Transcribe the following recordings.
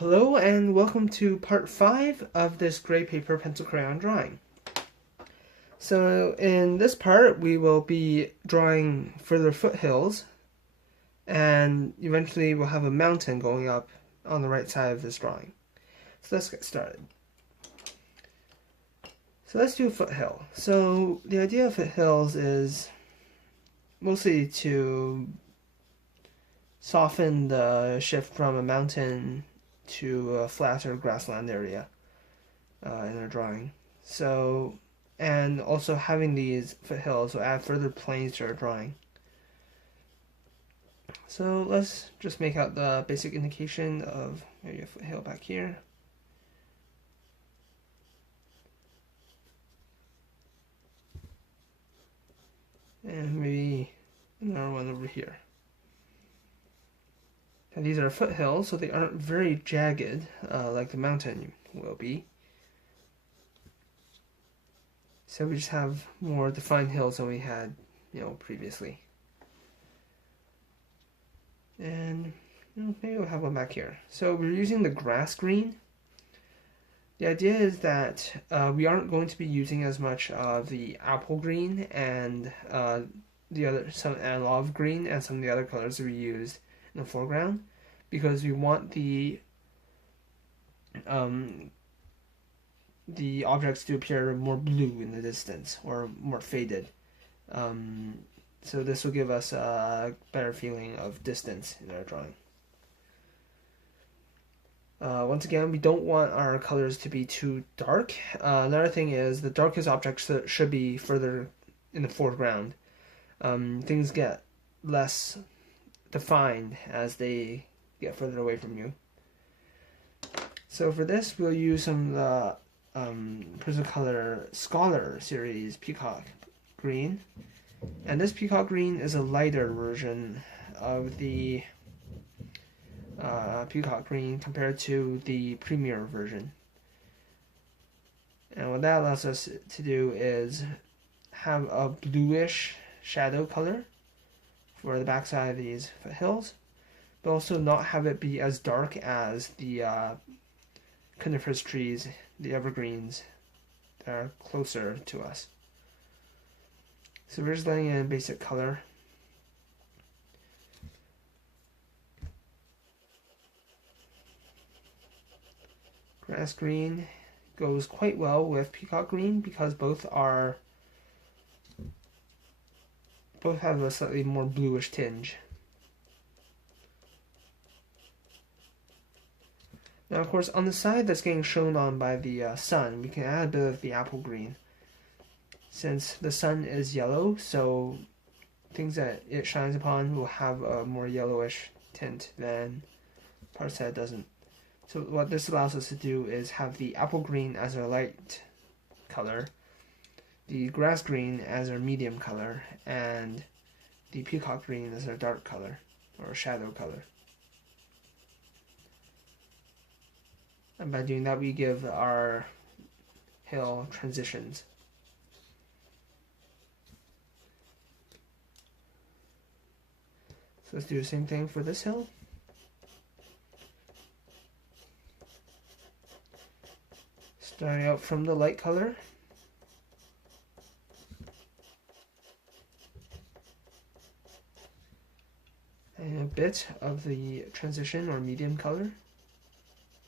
Hello and welcome to part 5 of this gray paper pencil crayon drawing. So in this part we will be drawing further foothills and eventually we'll have a mountain going up on the right side of this drawing. So let's get started. So let's do a foothill. So the idea of foothills is mostly to soften the shift from a mountain to a flatter grassland area in our drawing. So, and also having these foothills will add further planes to our drawing. So let's just make out the basic indication of maybe a foothill back here. And maybe another one over here. And these are foothills, so they aren't very jagged like the mountain will be. So we just have more defined hills than we had, previously. And maybe we'll have one back here. So we're using the grass green. The idea is that we aren't going to be using as much of the apple green and some olive green and some of the other colors that we used in the foreground, because we want the objects to appear more blue in the distance or more faded. So this will give us a better feeling of distance in our drawing. Once again, we don't want our colors to be too dark. Another thing is the darkest objects should be further in the foreground. Things get less defined as they get further away from you. So for this, we'll use some of the Prismacolor Scholar series Peacock Green. And this Peacock Green is a lighter version of the Peacock Green compared to the Premier version. And what that allows us to do is have a bluish shadow color for the backside of these foothills, but also not have it be as dark as the coniferous trees, the evergreens that are closer to us. So we're just letting in a basic color. Grass green goes quite well with peacock green because both have a slightly more bluish tinge. Now, of course, on the side that's getting shown on by the sun, we can add a bit of the apple green. Since the sun is yellow, so things that it shines upon will have a more yellowish tint than parts that it doesn't. So what this allows us to do is have the apple green as our light color, the grass green as our medium color, and the peacock green as our dark color, or shadow color. And by doing that, we give our hill transitions. So let's do the same thing for this hill. Starting out from the light color. And a bit of the transition or medium color,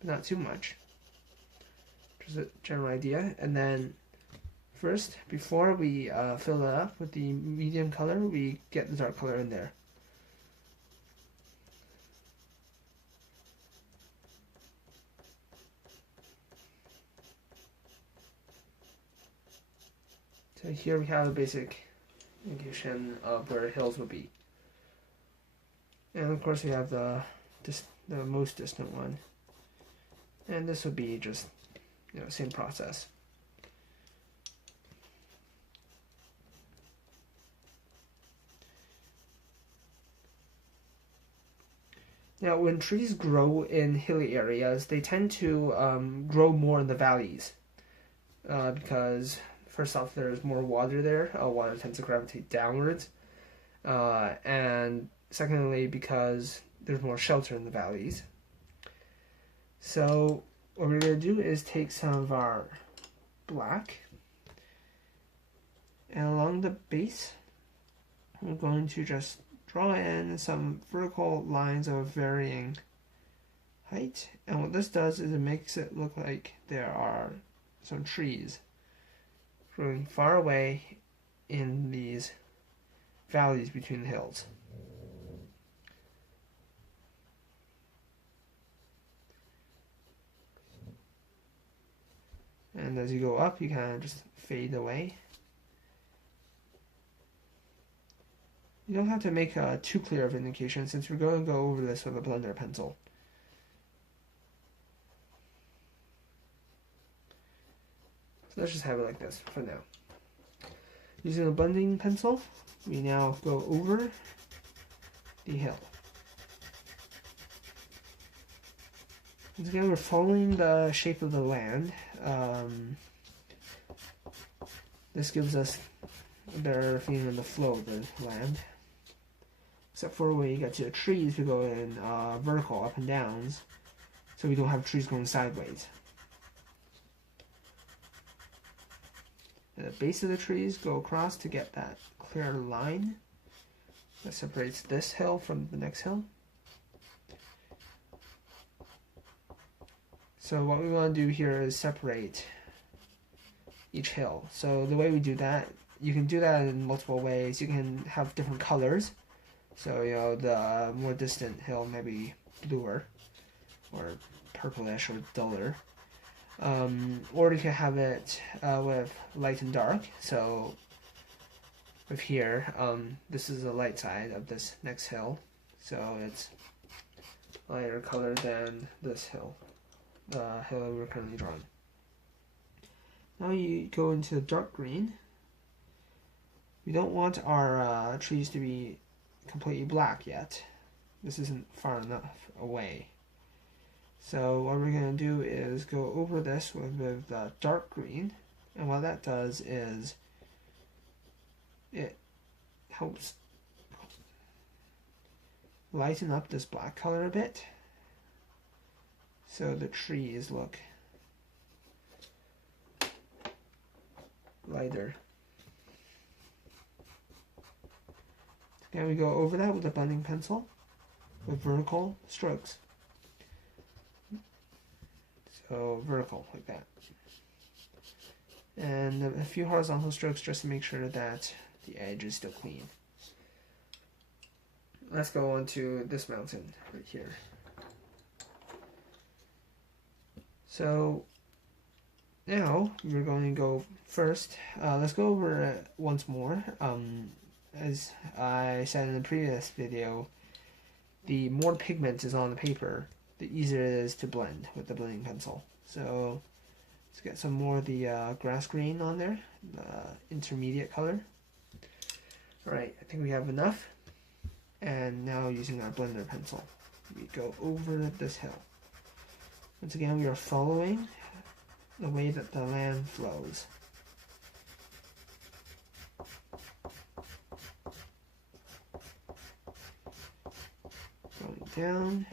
but not too much. Just a general idea. And then first, before we fill it up with the medium color, we get the dark color in there. So here we have a basic indication of where hills would be. And of course we have the most distant one. And this would be just, same process. Now, when trees grow in hilly areas, they tend to grow more in the valleys because first off, there's more water there. Water tends to gravitate downwards. And secondly, because there's more shelter in the valleys. So what we're going to do is take some of our black, and along the base we're going to just draw in some vertical lines of varying height, and what this does is it makes it look like there are some trees growing far away in these valleys between the hills. And as you go up, you kind of just fade away. You don't have to make too clear of an indication, since we're going to go over this with a blender pencil. So let's just have it like this for now. Using a blending pencil, we now go over the hill. Once again, we're following the shape of the land. This gives us a better feeling of the flow of the land. Except for when you get to the trees, we go in vertical up and downs, so we don't have trees going sideways. The base of the trees go across to get that clear line that separates this hill from the next hill. So what we want to do here is separate each hill. So the way we do that, you can do that in multiple ways. You can have different colors. So, you know, the more distant hill may be bluer or purplish or duller. Or you can have it with light and dark. So with here, this is the light side of this next hill. So it's lighter color than this hill. The hill we're currently drawing. Now you go into the dark green. We don't want our trees to be completely black yet. This isn't far enough away. So what we're going to do is go over this with dark green, and what that does is it helps lighten up this black color a bit, so the trees look lighter. Again, we go over that with a blending pencil with vertical strokes. So vertical, like that. And a few horizontal strokes just to make sure that the edge is still clean. Let's go on to this mountain right here. So now we're going to go first. Let's go over it once more. As I said in the previous video, the more pigment is on the paper, the easier it is to blend with the blending pencil. So let's get some more of the grass green on there, the intermediate color. Alright, I think we have enough. And now using our blender pencil, we go over this hill. Once again, we are following the way that the land flows. Going down.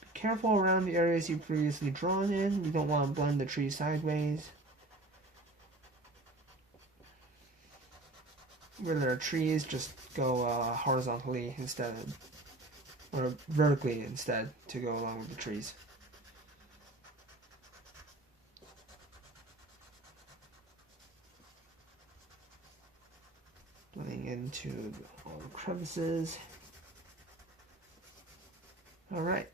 Be careful around the areas you've previously drawn in. You don't want to blend the tree sideways. Where there are trees, just go horizontally instead, or vertically instead, to go along with the trees. Blending into all the crevices. Alright.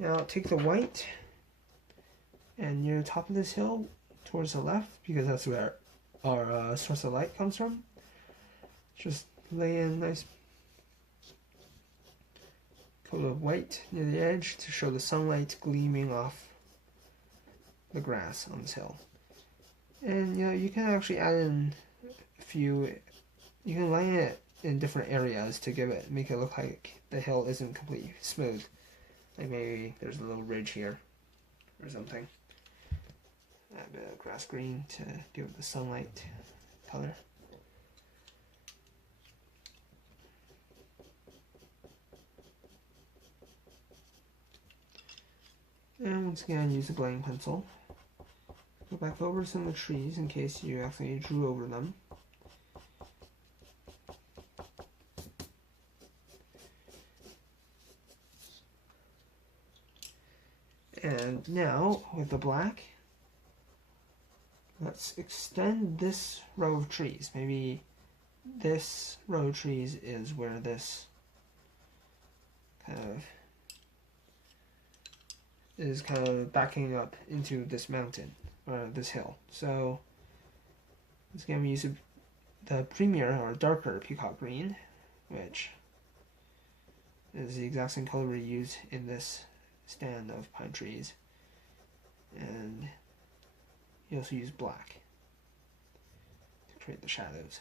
Now take the white and near the top of this hill towards the left, because that's where our source of light comes from. Just lay in a nice coat of white near the edge to show the sunlight gleaming off the grass on this hill. And you know, you can actually add in a few, you can line it in different areas to make it look like the hill isn't completely smooth. Like maybe there's a little ridge here or something. Add a bit of grass green to deal with the sunlight color. And once again, use a blending pencil. Go back over some of the trees in case you accidentally drew over them. And now, with the black, let's extend this row of trees. Maybe this row of trees is where this kind of backing up into this mountain, or this hill. So, once again, we use the premier or darker peacock green, which is the exact same color we use in this stand of pine trees. And you also use black to create the shadows.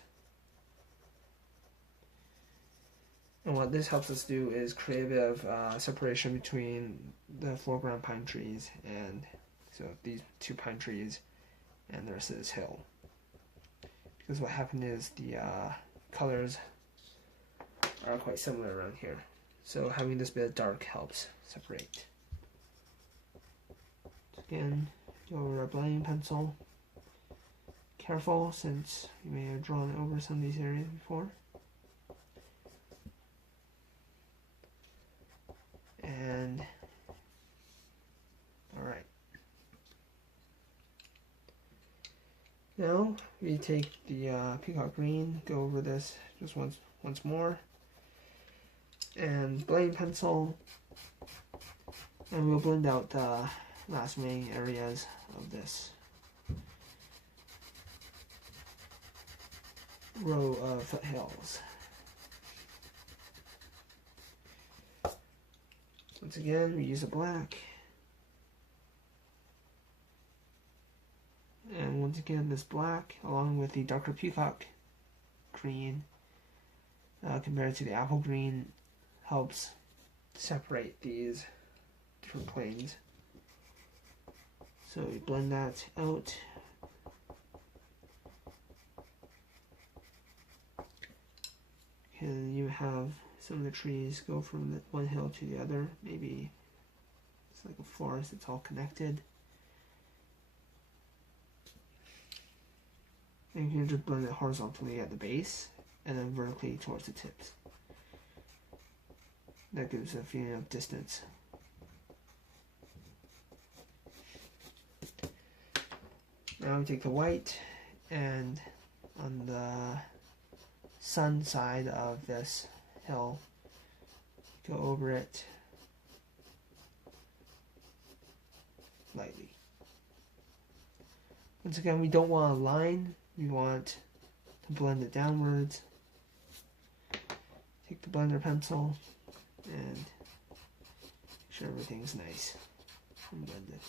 And what this helps us do is create a bit of separation between the foreground pine trees and so these two pine trees and the rest of this hill. Because what happened is the colors are quite similar around here. So having this bit of dark helps separate. Again, go over our blending pencil. Careful, since you may have drawn over some of these areas before. And alright. Now we take the peacock green, go over this just once more, and blending pencil, and we'll blend out the last remaining areas of this row of foothills. Once again, we use a black. And once again, this black, along with the darker peacock green, compared to the apple green, helps separate these different planes. So we blend that out. And you have some of the trees go from one hill to the other. Maybe it's like a forest, it's all connected. And you can just blend it horizontally at the base and then vertically towards the tips. That gives a feeling of distance. Now we take the white and on the sun side of this hill, go over it lightly. Once again, we don't want a line, we want to blend it downwards. Take the blender pencil and make sure everything's nice and blended.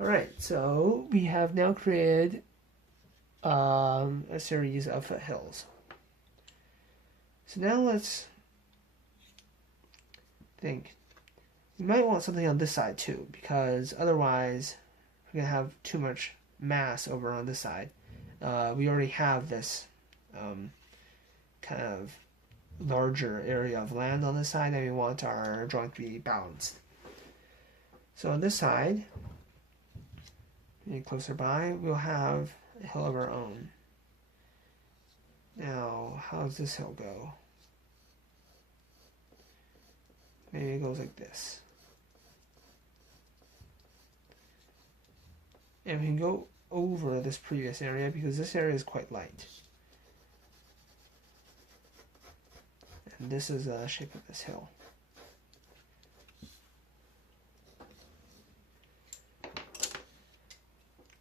Alright, so we have now created a series of foothills. So now let's think. We might want something on this side too, because otherwise we're going to have too much mass over on this side. We already have this kind of larger area of land on this side, and we want our drawing to be balanced. So on this side, closer by, we'll have a hill of our own. Now, how does this hill go? Maybe it goes like this. And we can go over this previous area because this area is quite light. And this is the shape of this hill.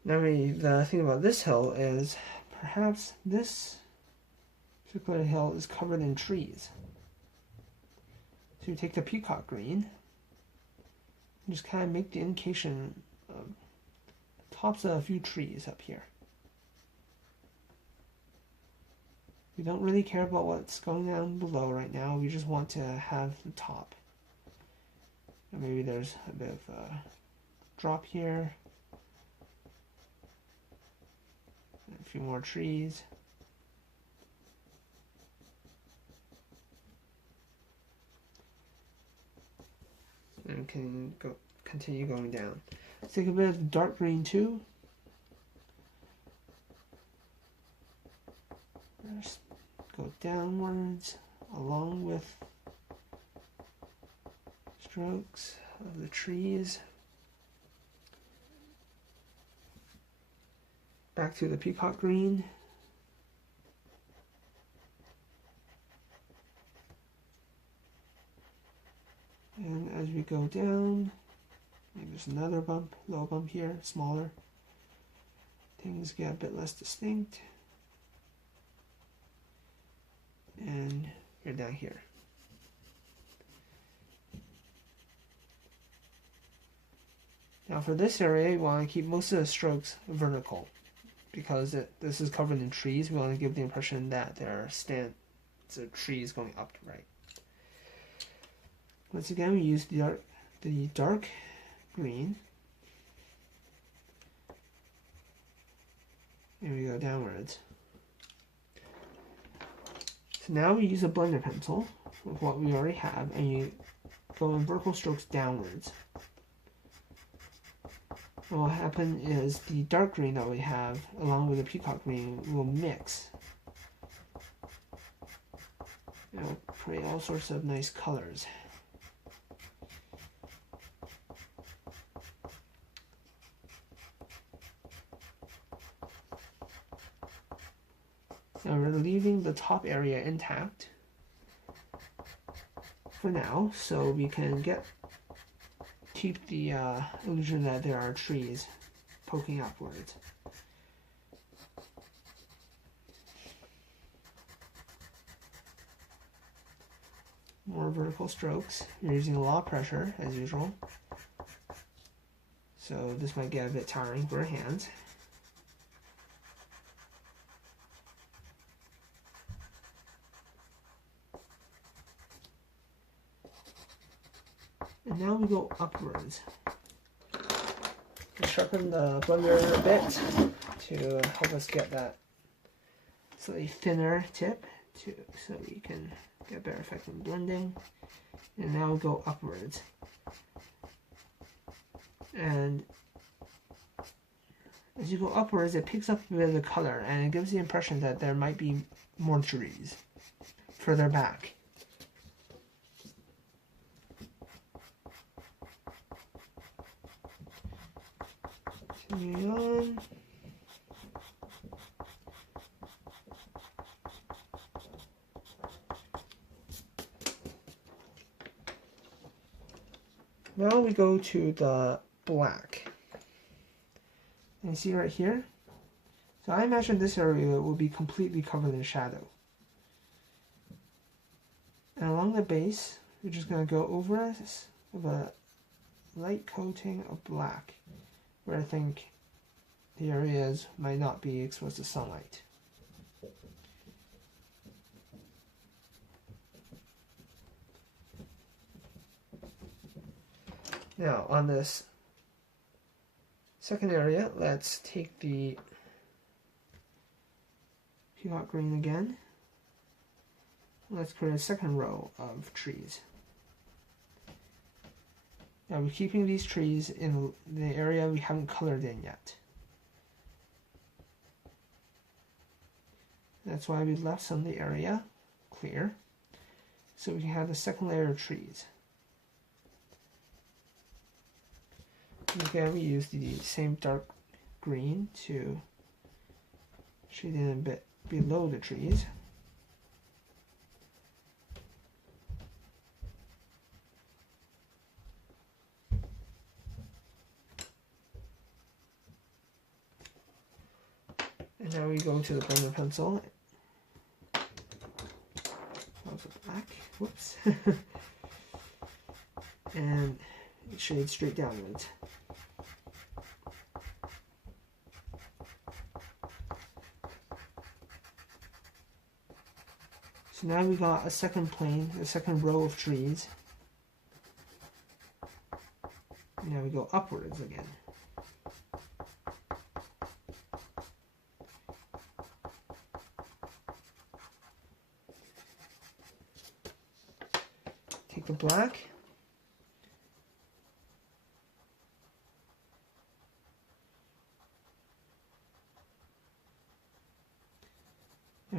Now the thing about this hill is perhaps this particular hill is covered in trees. So you take the peacock green and just kind of make the indication of the tops of a few trees up here. We don't really care about what's going down below right now, we just want to have the top. And maybe there's a bit of a drop here. A few more trees. and can continue going down. Let's take a bit of dark green too. Just go downwards along with strokes of the trees. Back to the peacock green. And as we go down, maybe there's another bump, low bump here, smaller. Things get a bit less distinct. And you're down here. Now for this area, you want to keep most of the strokes vertical because this is covered in trees. We want to give the impression that there are stands of trees going up to right. Once again, we use the dark green. And we go downwards. So now we use a blender pencil with what we already have, and you go in vertical strokes downwards. And what will happen is the dark green that we have, along with the peacock green, will mix. It will create all sorts of nice colors. Now we're leaving the top area intact for now, so we can keep the illusion that there are trees poking upwards. More vertical strokes. You're using a lot of pressure as usual, so this might get a bit tiring for our hands. And now we go upwards. We sharpen the blender a bit to help us get that slightly thinner tip so we can get a better effect in blending. And now we go upwards. And as you go upwards, it picks up a bit of the color and it gives the impression that there might be more trees further back. On. Now we go to the black. And you see right here? So I imagine this area will be completely covered in shadow. And along the base, we're just going to go over a light coating of black, where I think the areas might not be exposed to sunlight. Now on this second area, let's take the peacock green again. Let's create a second row of trees. Now we're keeping these trees in the area we haven't colored in yet. That's why we left some of the area clear, so we can have the second layer of trees. And again, we use the same dark green to shade in a bit below the trees. And now we go to the blender pencil. Also black. Whoops. And it shades straight downwards. So now we got a second plane, a second row of trees. Now we go upwards again. Take the black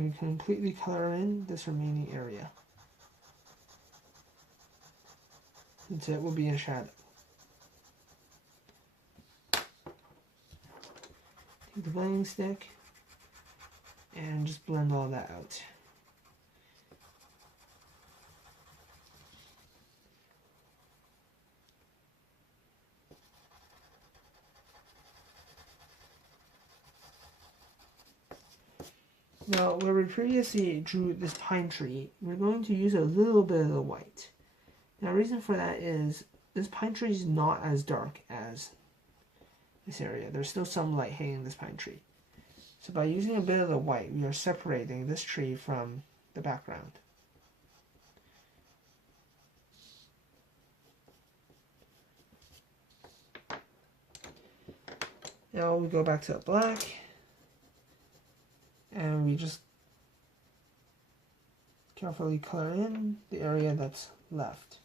we completely color in this remaining area, since it will be in shadow. Take the blending stick and just blend all that out. Now, where we previously drew this pine tree, we're going to use a little bit of the white. Now, the reason for that is this pine tree is not as dark as this area. There's still some light hitting this pine tree. So by using a bit of the white, we are separating this tree from the background. Now we go back to the black, and we just carefully color in the area that's left.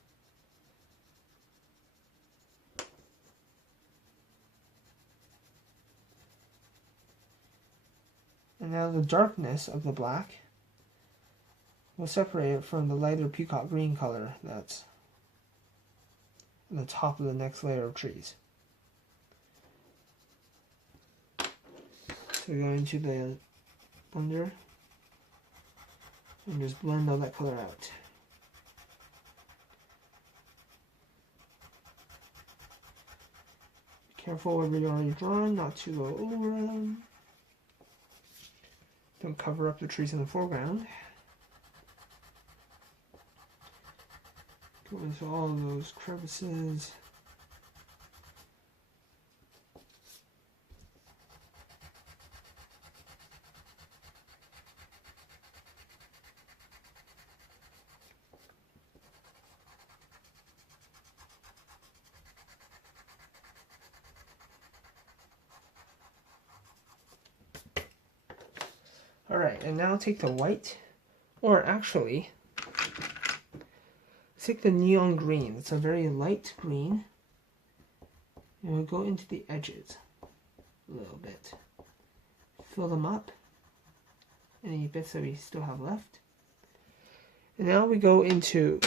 And now the darkness of the black will separate it from the lighter peacock green color that's on the top of the next layer of trees. So we go into the blender and just blend all that color out. Be careful where you're already drawn, not to go over them. Don't cover up the trees in the foreground. Go into all of those crevices. Alright, and now take the white, or actually, take the neon green. It's a very light green, and we'll go into the edges a little bit. Fill them up, any bits that we still have left. And now we go into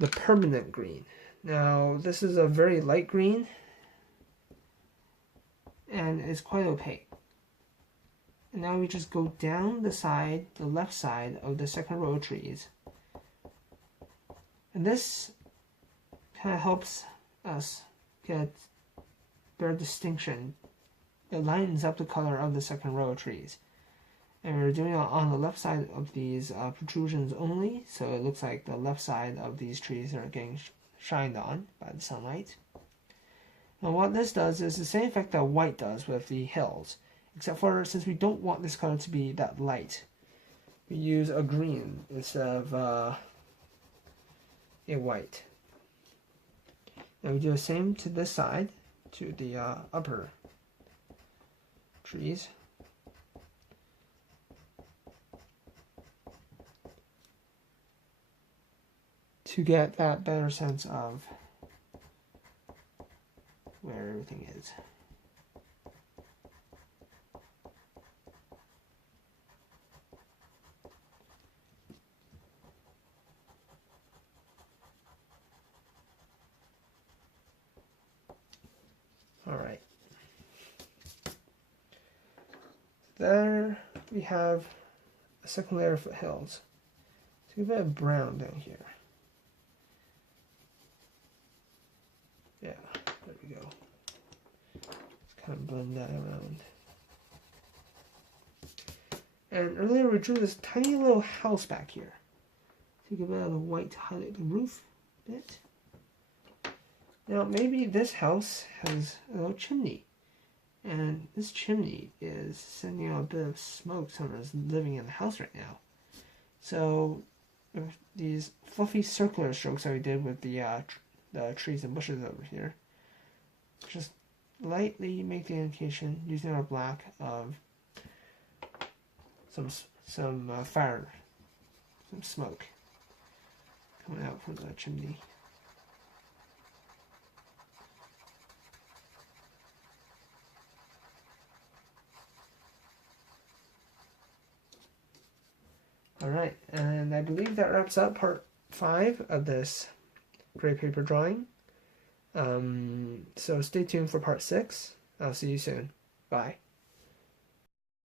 the permanent green. Now, this is a very light green, and it's quite opaque. And now we just go down the side, the left side of the second row of trees. And this kind of helps us get better distinction. It lightens up the color of the second row of trees. And we're doing it on the left side of these protrusions only, so it looks like the left side of these trees are getting shined on by the sunlight. And what this does is the same effect that white does with the hills. Except for, since we don't want this color to be that light, we use a green instead of a white. Now we do the same to this side, to the upper trees. To get that better sense of where everything is. Alright. There we have a second layer of foothills. So we have a bit of brown down here. Yeah, there we go. Let's kind of blend that around. And earlier we drew this tiny little house back here. Take a bit of the white to highlight the roof a bit. Now maybe this house has a little chimney, and this chimney is sending out a bit of smoke. Someone is living in the house right now. So these fluffy circular strokes that we did with the trees and bushes over here, just lightly make the indication using our black of some fire, some smoke coming out from the chimney. Alright, and I believe that wraps up part 5 of this gray paper drawing. So stay tuned for part 6. I'll see you soon. Bye.